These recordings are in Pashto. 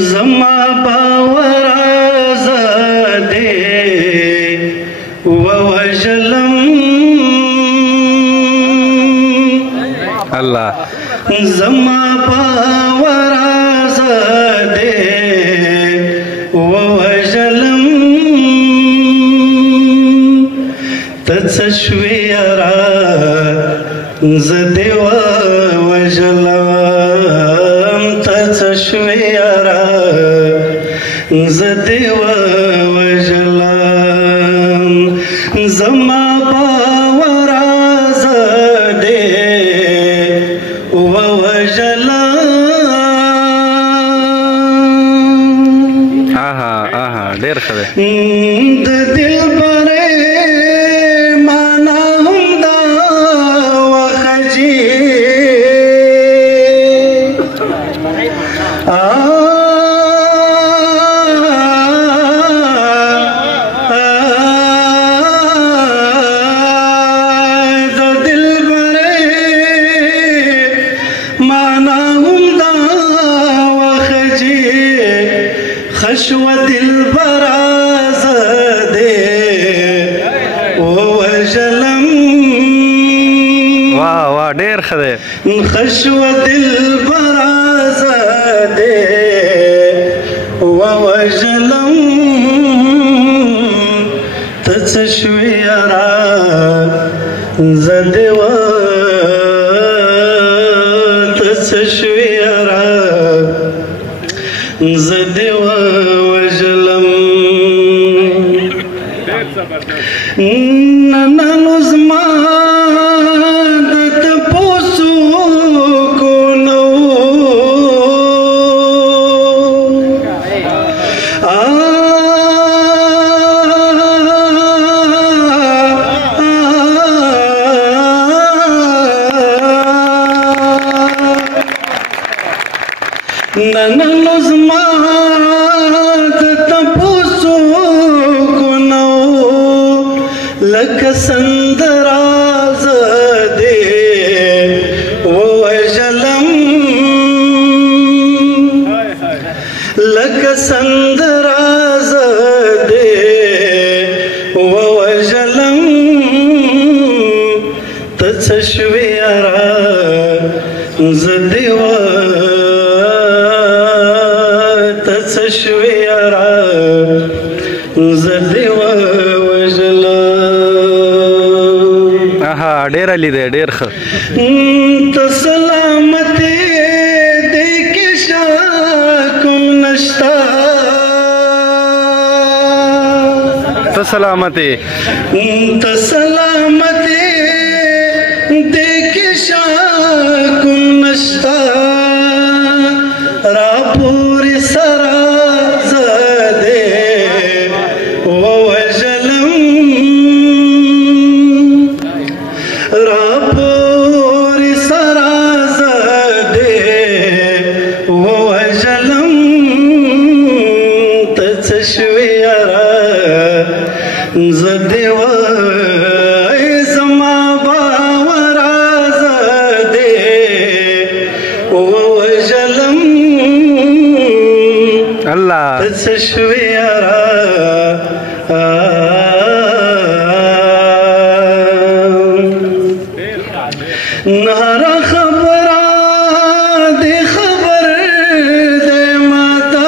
زما باور آزادې ووژلم الله زما باور آزادې ووژلم ته څه شوې یاره زه دې ووژلم ته څه شوې یاره زه دې ووژلم زما باور آزادې ووژلم آها ډېر ښه دی د دلبرې معنا هم دا وخجي د دلبرې معنا هم دا وخجي خشوه دلبر آزادې ووژلم واه ډېر ښه دی خشوه دلبر آزادې ووژلم ته څه شوې یاره زه دې ته څه شوې یاره زه دې ووژلم نن زما د تپوسو کو نه نن زما د تپوسو کو نه لکه سندره آزادې ووژلم لکه سندره آزادې ووژلم ته څه شوې یاره زه دې ته څه شوې یاره زه دې ووژلم ډېر علي دی ډېر ښه ته سلامتې دې کې شکم نشته ته سلامتې ته سلامتې دې کې شکم نشته را پورې سره زه دې ووژلم را پورې سره زه دې ووژلم ته څه شوې یاره زه دې زما باور آزادې ووژلم الله ته څه شوې یاره نهره خبره دې خبر دې ماته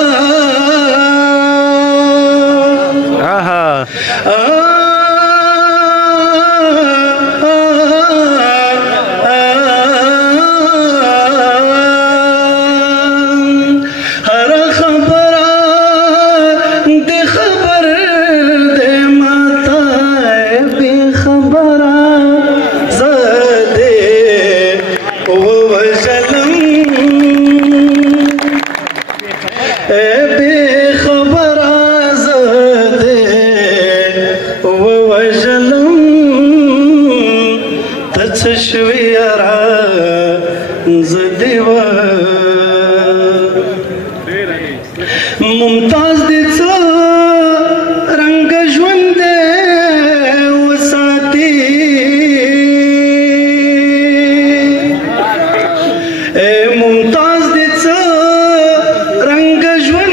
هر خبره دې خبر دې ماته بې خبره زه دې ووژلم بې خبره زه دې ووژلم ته څه شوې یاره زه دې ممتاز دې څه رنګ ژوند دې وساتي ممتاز دې څه رنګ ژوند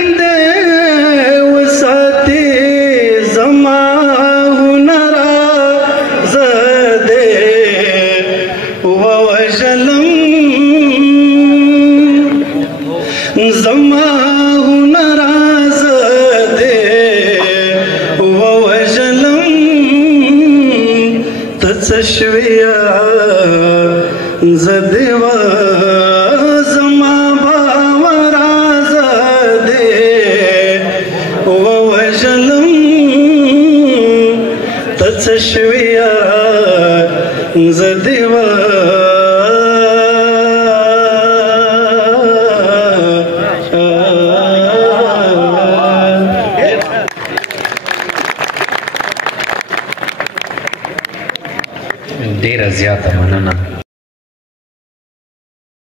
زما